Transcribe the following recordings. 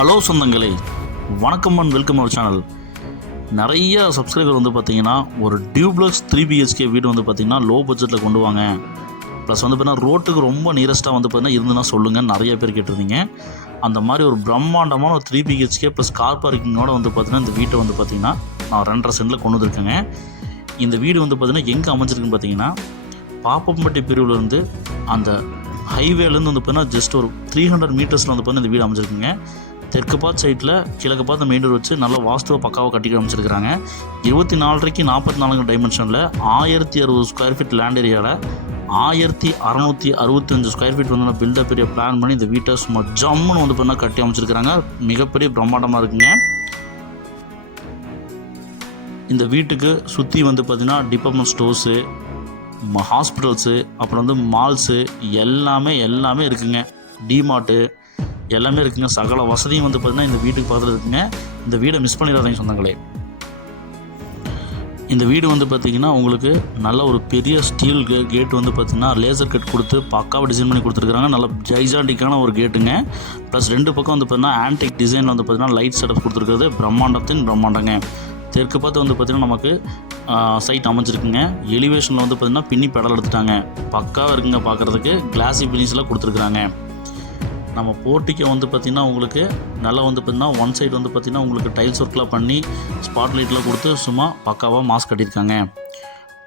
Hello சொந்தங்களே, வணக்கம் and welcome our channel. நிறைய சப்ஸ்கிரைபர் வந்து பார்த்திங்கன்னா ஒரு டியூப்ளக்ஸ் 3BHK வீடு வந்து பார்த்திங்கன்னா லோ பட்ஜெட்டில் கொண்டு வாங்க, ப்ளஸ் வந்து பார்த்திங்கன்னா ரோட்டுக்கு ரொம்ப நியரஸ்ட்டாக வந்து பார்த்திங்கன்னா இருந்துன்னா சொல்லுங்கள் நிறைய பேர் கேட்டிருந்தீங்க. அந்த மாதிரி ஒரு பிரம்மாண்டமான ஒரு 3BHK ப்ளஸ் கார் பார்க்கிங்கோடு வந்து பார்த்திங்கன்னா இந்த வீட்டை வந்து பார்த்திங்கன்னா நான் 2.5 சென்டில் கொண்டு வந்திருக்கேங்க. இந்த வீடு வந்து பார்த்திங்கன்னா எங்கே அமைஞ்சிருக்குன்னு பார்த்திங்கன்னா பாப்பம்பட்டி பிரிவுலேருந்து அந்த ஹைவேலேருந்து வந்து பார்த்திங்கன்னா ஜஸ்ட் ஒரு 300 மீட்டர்ஸில் வந்து பார்த்திங்கன்னா இந்த வீடு அமைஞ்சிருக்குங்க. தெற்கு பார்த்து சைட்டில் கிழக்கு பார்த்து மெயின் ரோடு வச்சு நல்லா வாஸ்துவை பக்காவாக கட்டி அமைச்சிருக்கிறாங்க. 24 44 டைமென்ஷனில் 1060 ஸ்கொயர் ஃபீட் லேண்ட் ஏரியாவில் 1665 ஸ்கொயர் ஃபீட் வந்து பில்டப் ஏரியா பிளான் பண்ணி இந்த வீட்டை சும்மா ஜம்முன்னு வந்து பார்த்தீங்கன்னா கட்டி அமைச்சிருக்கிறாங்க. மிகப்பெரிய பிரம்மாண்டமாக இருக்குங்க. இந்த வீட்டுக்கு சுற்றி வந்து பார்த்திங்கன்னா டிபார்ட்மெண்ட் ஸ்டோர்ஸு, ஹாஸ்பிட்டல்ஸு, அப்புறம் வந்து மால்ஸு எல்லாமே இருக்குங்க. டிமார்ட்டு எல்லாமே இருக்குங்க. சகல வசதியும் வந்து பார்த்திங்கன்னா இந்த வீட்டுக்கு பக்கத்தில் இருக்குங்க. இந்த வீடை மிஸ் பண்ணிடாதீங்க சொந்தங்களே. இந்த வீடு வந்து பார்த்திங்கன்னா உங்களுக்கு நல்ல ஒரு பெரிய ஸ்டீல் கேட் வந்து பார்த்திங்கன்னா லேசர் கட் கொடுத்து பக்காவாக டிசைன் பண்ணி கொடுத்துருக்குறாங்க. நல்ல ஜைஜாண்டிக்கான ஒரு கேட்டுங்க. ப்ளஸ் 2 பக்கம் வந்து பார்த்திங்கன்னா ஆன்டிக் டிசைனில் வந்து பார்த்திங்கன்னா லைட் செட்டப் கொடுத்துருக்கிறது பிரம்மாண்டத்தின் பிரம்மாண்டங்க. தெற்கு பார்த்து வந்து பார்த்திங்கன்னா நமக்கு சைட் அமைஞ்சிருக்குங்க. எலிவேஷனில் வந்து பார்த்திங்கன்னா பின்னி பெடல் எடுத்துட்டாங்க. பக்காவாக இருக்குங்க பார்க்குறதுக்கு. கிளாஸி பினிஷில் கொடுத்துருக்குறாங்க. நம்ம போர்ட்டிக்கை வந்து பார்த்திங்கன்னா உங்களுக்கு நல்லா வந்து பார்த்திங்கன்னா ஒன் சைடு வந்து பார்த்திங்கன்னா உங்களுக்கு டைல்ஸ் ஒர்க்லாம் பண்ணி ஸ்பாட் லைட்லாம் கொடுத்து சும்மா பக்காவாக மாஸ்க் கட்டியிருக்காங்க.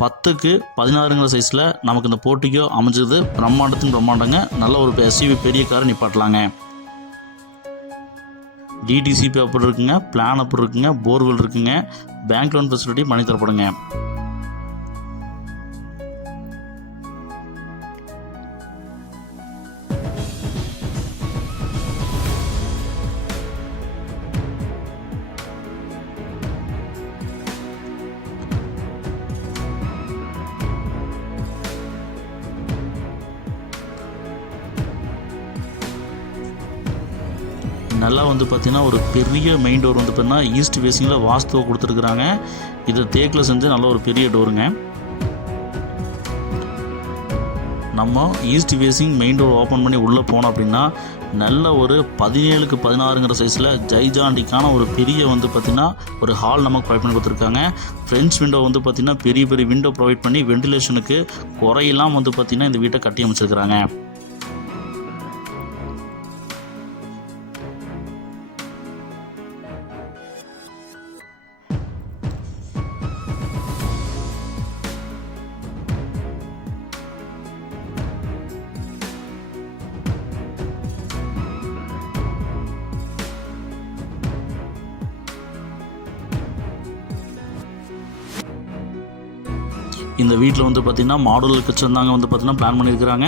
10க்கு 16 சைஸில் நமக்கு இந்த போர்ட்டிக்கோ அமைஞ்சது பிரம்மாண்டத்தின் பிரம்மாண்டங்க. நல்ல ஒரு SUV பெரிய காரை நிப்பாட்டலாங்க. DTCP அப்படி இருக்குங்க, பிளான் அப்படி இருக்குங்க, போர்வெல் இருக்குங்க, பேங்க் லோன் ஃபெசிலிட்டி பண்ணி தரப்படுங்க. நல்லா வந்து பார்த்திங்கன்னா ஒரு பெரிய மெயின் டோர் வந்து பார்த்திங்கன்னா ஈஸ்ட் ஃபேஸிங்கில் வாஸ்துவை கொடுத்துருக்குறாங்க. இது தேக்கில் செஞ்சு நல்ல ஒரு பெரிய டோருங்க. நம்ம east facing main door open பண்ணி உள்ளே போனோம் அப்படின்னா நல்ல ஒரு 17க்கு 16 சைஸில் ஜைஜாண்டிக்கான ஒரு பெரிய வந்து பார்த்திங்கன்னா ஒரு ஹால் நமக்கு ப்ரொவைட் பண்ணி கொடுத்துருக்காங்க. ஃப்ரெண்ட்ஸ் விண்டோ வந்து பார்த்திங்கன்னா பெரிய விண்டோ ப்ரொவைட் பண்ணி வெண்டிலேஷனுக்கு குறையெல்லாம் வந்து பார்த்திங்கன்னா இந்த வீட்டை கட்டி அமைச்சிருக்கிறாங்க. இந்த வீட்டில் வந்து பார்த்திங்கன்னா மாடுலர் கிச்சன் தாங்க வந்து பார்த்திங்கன்னா பிளான் பண்ணியிருக்கிறாங்க.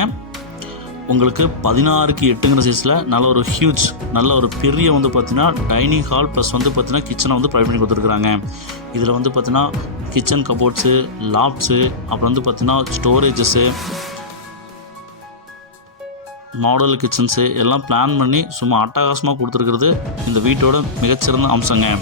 உங்களுக்கு 16க்கு 8 சைஸில் நல்ல ஒரு ஹியூஜ் நல்ல ஒரு பெரிய வந்து பார்த்திங்கன்னா டைனிங் ஹால் ப்ளஸ் வந்து பார்த்திங்கன்னா கிச்சனை வந்து ப்ரொவைட் பண்ணி கொடுத்துருக்குறாங்க. இதில் வந்து பார்த்திங்கன்னா கிச்சன் கபோர்ட்ஸு, லாப்ஸு, அப்புறம் வந்து பார்த்திங்கன்னா ஸ்டோரேஜஸ்ஸு, மாடுலர் கிச்சன்ஸு எல்லாம் பிளான் பண்ணி சும்மா அட்டகாசமாக கொடுத்துருக்கிறது இந்த வீட்டோட மிகச்சிறந்த அம்சங்க.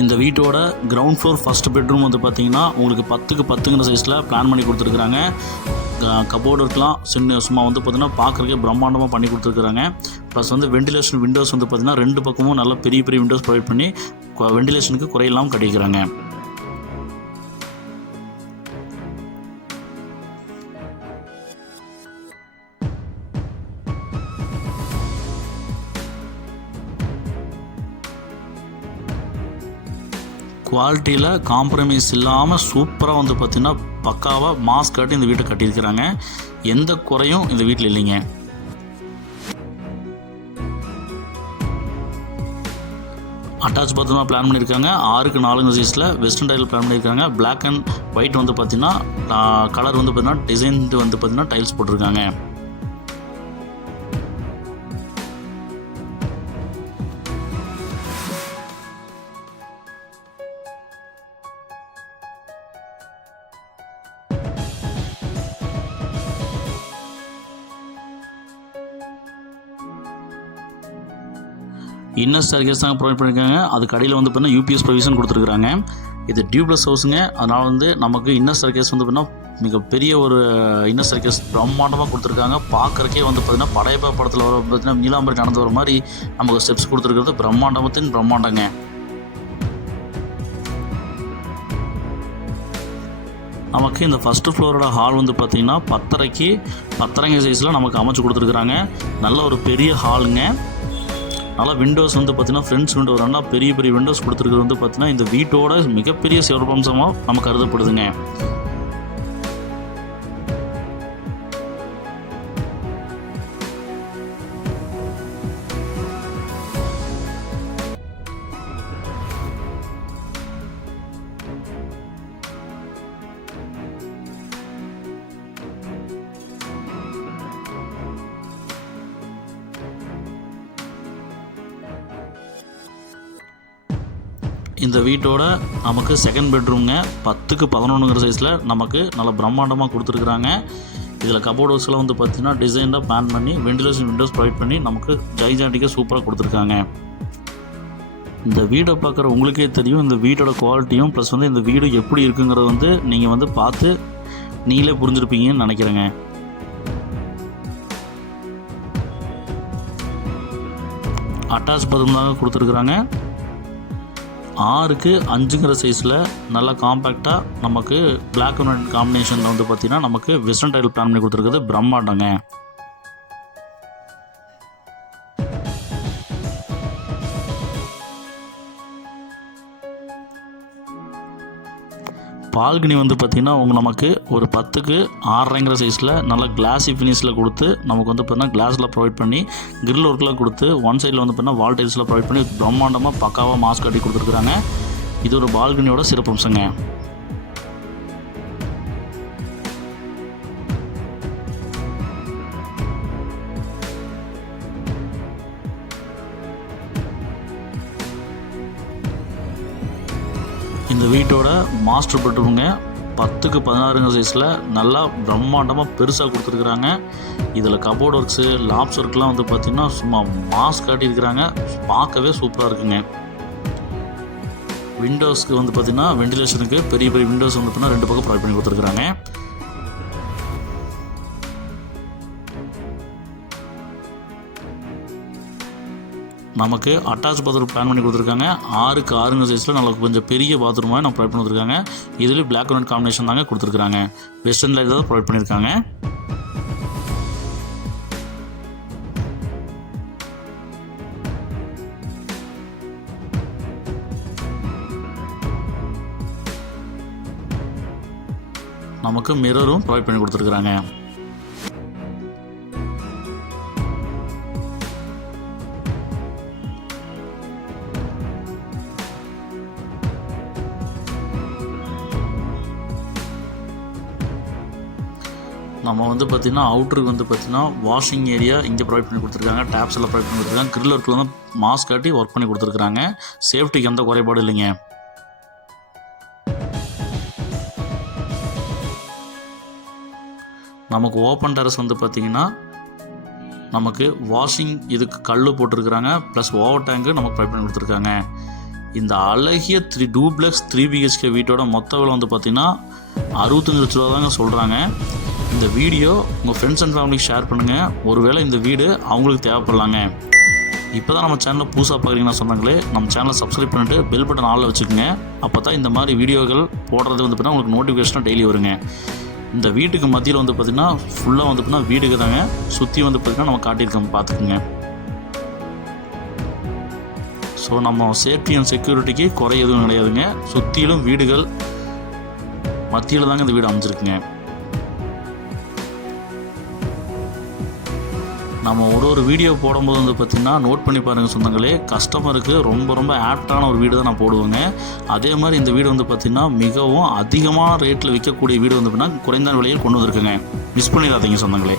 இந்த வீட்டோட கிரவுண்ட் ஃப்ளோர் ஃபஸ்ட் பெட்ரூம் வந்து பார்த்திங்கன்னா உங்களுக்கு 10க்கு 10 சைஸில் பிளான் பண்ணி கொடுத்துருக்குறாங்க. கபோர்டுக்கெலாம் சும்மா வந்து பார்த்திங்கன்னா பார்க்குறதுக்கே பிரம்மாண்டமாக பண்ணி கொடுத்துருக்குறாங்க. ப்ளஸ் வந்து வெண்டிலேஷன் விண்டோஸ் வந்து பார்த்திங்கன்னா 2 பக்கமும் நல்ல பெரிய விண்டோஸ் ப்ரொவைட் பண்ணி வெண்டிலேஷனுக்கு குறையில்லாமல் கட்டிக்கிறாங்க. குவாலிட்டியில் காம்ப்ரமைஸ் இல்லாமல் சூப்பராக வந்து பார்த்திங்கன்னா பக்காவாக மாஸ்க் கட்டி இந்த வீட்டை கட்டியிருக்கிறாங்க. எந்த குறையும் இந்த வீட்டில் இல்லைங்க. அட்டாச் பாத்ரூமாக பிளான் பண்ணியிருக்காங்க. 6க்கு 4 சைஸில் வெஸ்டர்ன் டைல் பிளான் பண்ணியிருக்காங்க. பிளாக் அண்ட் ஒயிட் வந்து பார்த்திங்கன்னா கலர் வந்து பார்த்திங்கன்னா டிசைன் வந்து பார்த்திங்கன்னா டைல்ஸ் போட்டிருக்காங்க. இன்னர் ஸ்டேர்கேஸ் தான் ப்ரொவைட் பண்ணியிருக்காங்க. அதுக்கு அடியில் வந்து பார்த்தீங்கன்னா யூபிஎஸ் ப்ரொவிஷன் கொடுத்துருக்காங்க. இது டியூப்லெஸ் ஹவுஸுங்க. அதனால் வந்து நமக்கு இன்னர் ஸ்டேர்கேஸ் வந்து பார்த்தீங்கன்னா மிகப்பெரிய ஒரு இன்னர் ஸ்டேர்கேஸ் பிரம்மாண்டமாக கொடுத்துருக்காங்க. பார்க்குறக்கே வந்து பார்த்தீங்கன்னா படையப்பா படத்தில் வர பார்த்தீங்கன்னா நீலாம்பரி நடந்து வர மாதிரி நமக்கு ஸ்டெப்ஸ் கொடுத்துருக்கிறது பிரம்மாண்டத்தின் பிரம்மாண்டங்க. நமக்கு இந்த ஃபஸ்ட்டு ஃப்ளோரோட ஹால் வந்து பார்த்திங்கன்னா 10.5 சைஸில் நமக்கு அமைச்சு கொடுத்துருக்குறாங்க. நல்ல ஒரு பெரிய ஹாலுங்க. நல்லா விண்டோஸ் வந்து பார்த்திங்கன்னா ஃப்ரண்ட்ஸ் விண்டோ நல்லா பெரிய பெரிய விண்டோஸ் கொடுத்துருக்குறது வந்து பார்த்திங்கன்னா இந்த வீட்டோட மிகப்பெரிய சிறப்பம்சமாக நமக்கு கருதப்படுதுங்க. இந்த வீட்டோட நமக்கு செகண்ட் பெட்ரூம்ங்க. 10க்கு 11 சைஸில் நமக்கு நல்ல பிரம்மாண்டமாக கொடுத்துருக்குறாங்க. இதில் கபோர்ட் ஒர்க்ஸ்லாம் வந்து பார்த்திங்கன்னா டிசைனாக பிளான் பண்ணி வெண்டிலேஷன் விண்டோஸ் ப்ரொவைட் பண்ணி நமக்கு ஜைஜாண்டிக்காக சூப்பராக கொடுத்துருக்காங்க. இந்த வீடை பார்க்குற உங்களுக்கே தெரியும் இந்த வீட்டோட குவாலிட்டியும் ப்ளஸ் வந்து இந்த வீடு எப்படி இருக்குங்கிறத வந்து நீங்கள் வந்து பார்த்து நீங்களே புரிஞ்சுருப்பீங்கன்னு நினைக்கிறேங்க. அட்டாச் பாத்ரூம் தாங்க கொடுத்துருக்குறாங்க. 6க்கு 5 சைஸில் நல்லா காம்பேக்டாக நமக்கு பிளாக் அண்ட் ஒயிட் காம்பினேஷனில் வந்து பார்த்திங்கன்னா நமக்கு வெஸ்டர்ன் டைல் பிளான் பண்ணி கொடுத்துருக்குறது பிரம்மாண்டங்க. பால்கனி வந்து பார்த்திங்கன்னா நமக்கு ஒரு 10க்கு 6.5 சைஸில் நல்லா கிளாஸி ஃபினிஷில் கொடுத்து நமக்கு வந்து பார்த்திங்கன்னா கிளாஸில் ப்ரொவைட் பண்ணி கிரில் ஒர்க்கில் கொடுத்து ஒன் சைடில் வந்து பார்த்திங்கன்னா வால் டைல்ஸில் ப்ரொவைட் பண்ணி பிரம்மாண்டமாக பக்காவாக மாஸ்க் கட்டி கொடுத்துருக்குறாங்க. இது ஒரு பால்கனியோட சிறப்பம்சங்க. இந்த வீட்டோட மாஸ்டர் பெட்ரூமுங்க. 10க்கு 16 சைஸில் நல்லா பிரம்மாண்டமாக பெருசாக கொடுத்துருக்குறாங்க. இதில் கபோர்ட் ஒர்க்ஸு லாப்ஸ் ஒர்க்லாம் வந்து பார்த்திங்கன்னா சும்மா மாஸ்க் காட்டியிருக்கிறாங்க. பார்க்கவே சூப்பராக இருக்குங்க. விண்டோஸ்க்கு வந்து பார்த்திங்கன்னா வெண்டிலேஷனுக்கு பெரிய பெரிய விண்டோஸ் வந்து பார்த்திங்கன்னா 2 பக்கம் ப்ரொவைட் பண்ணி கொடுத்துருக்குறாங்க. நமக்கு அட்டாச் பாத்ரூம் பிளான் பண்ணி கொடுத்துருக்காங்க. 6க்கு 6 சைஸில் நல்லா கொஞ்சம் பெரிய பாத்ரூமாக நம்ம ப்ரொவைட் பண்ணி கொடுத்துருக்காங்க. இதுலேயும் பிளாக் அண்ட் ஒயிட் காம்பினேஷன் தாங்க கொடுத்துருக்காங்க. வெஸ்டர்ன் லைட் தான் ப்ரொவைட் பண்ணியிருக்காங்க. நமக்கு மிரரும் ப்ரொவைட் பண்ணி கொடுத்துருக்குறாங்க. நம்ம வந்து பார்த்திங்கன்னா அவுட்டருக்கு வந்து பார்த்திங்கன்னா வாஷிங் ஏரியா இங்கே ப்ரொவைட் பண்ணி கொடுத்துருக்காங்க. டேப்ஸ் எல்லாம் ப்ரொவைட் பண்ணி கொடுத்துருக்காங்க. கிரில் ஒர்க்கில் வந்து மாஸ்க் காட்டி ஒர்க் பண்ணி கொடுத்துருக்குறாங்க. சேஃப்டிக்கு எந்த குறைபாடும் இல்லைங்க. நமக்கு ஓப்பன் டெரஸ் வந்து பார்த்திங்கன்னா நமக்கு வாஷிங் இதுக்கு கல் போட்டிருக்கிறாங்க. ப்ளஸ் ஓவர் டேங்கு நமக்கு ப்ரொவைட் பண்ணி கொடுத்துருக்காங்க. இந்த அழகிய டூப்ளெக்ஸ் 3 BHK வீட்டோட மொத்த விலை வந்து பார்த்திங்கன்னா 65 லட்ச ரூபா தாங்க சொல்கிறாங்க. இந்த வீடியோ உங்கள் ஃப்ரெண்ட்ஸ் அண்ட் ஃபேமிலிக்கு ஷேர் பண்ணுங்கள். ஒருவேளை இந்த வீடு அவங்களுக்கு தேவைப்படலாங்க. இப்போ தான் நம்ம சேனலை புதுசாக பார்க்குறீங்கன்னா சொன்னாங்களே நம்ம சேனலை சப்ஸ்கிரைப் பண்ணிட்டு பெல் பட்டன் ஆளில் வச்சுக்கோங்க. அப்போ தான் இந்த மாதிரி வீடியோக்கள் போடுறது வந்து பார்த்திங்கன்னா உங்களுக்கு நோட்டிஃபிகேஷனாக டெய்லி வருங்க. இந்த வீட்டுக்கு மத்தியில் வந்து பார்த்திங்கன்னா ஃபுல்லாக வந்து பார்த்திங்கன்னா வீடுக்கு தாங்க சுற்றி வந்து பார்த்திங்கன்னா நம்ம காட்டியிருக்கோம் பார்த்துக்குங்க. ஸோ நம்ம சேஃப்டி அண்ட் செக்யூரிட்டிக்கு குறை எதுவும் கிடையாதுங்க. சுற்றிலும் வீடுகள் மத்தியில் தாங்க இந்த வீடு அமைஞ்சிருக்குங்க. நம்ம ஒரு வீடியோ போடும்போது வந்து பார்த்திங்கன்னா நோட் பண்ணி பாருங்கள் சொந்தங்களே, கஸ்டமருக்கு ரொம்ப ஆப்டான ஒரு வீடு தான் நான் போடுவேங்க. அதே மாதிரி இந்த வீடு வந்து பார்த்திங்கன்னா மிகவும் அதிகமாக ரேட்டில் விற்கக்கூடிய வீடு வந்து பார்த்திங்கன்னா குறைந்த விலையில் கொண்டு வந்திருக்குங்க. மிஸ் பண்ணிடாதீங்க சொந்தங்களே.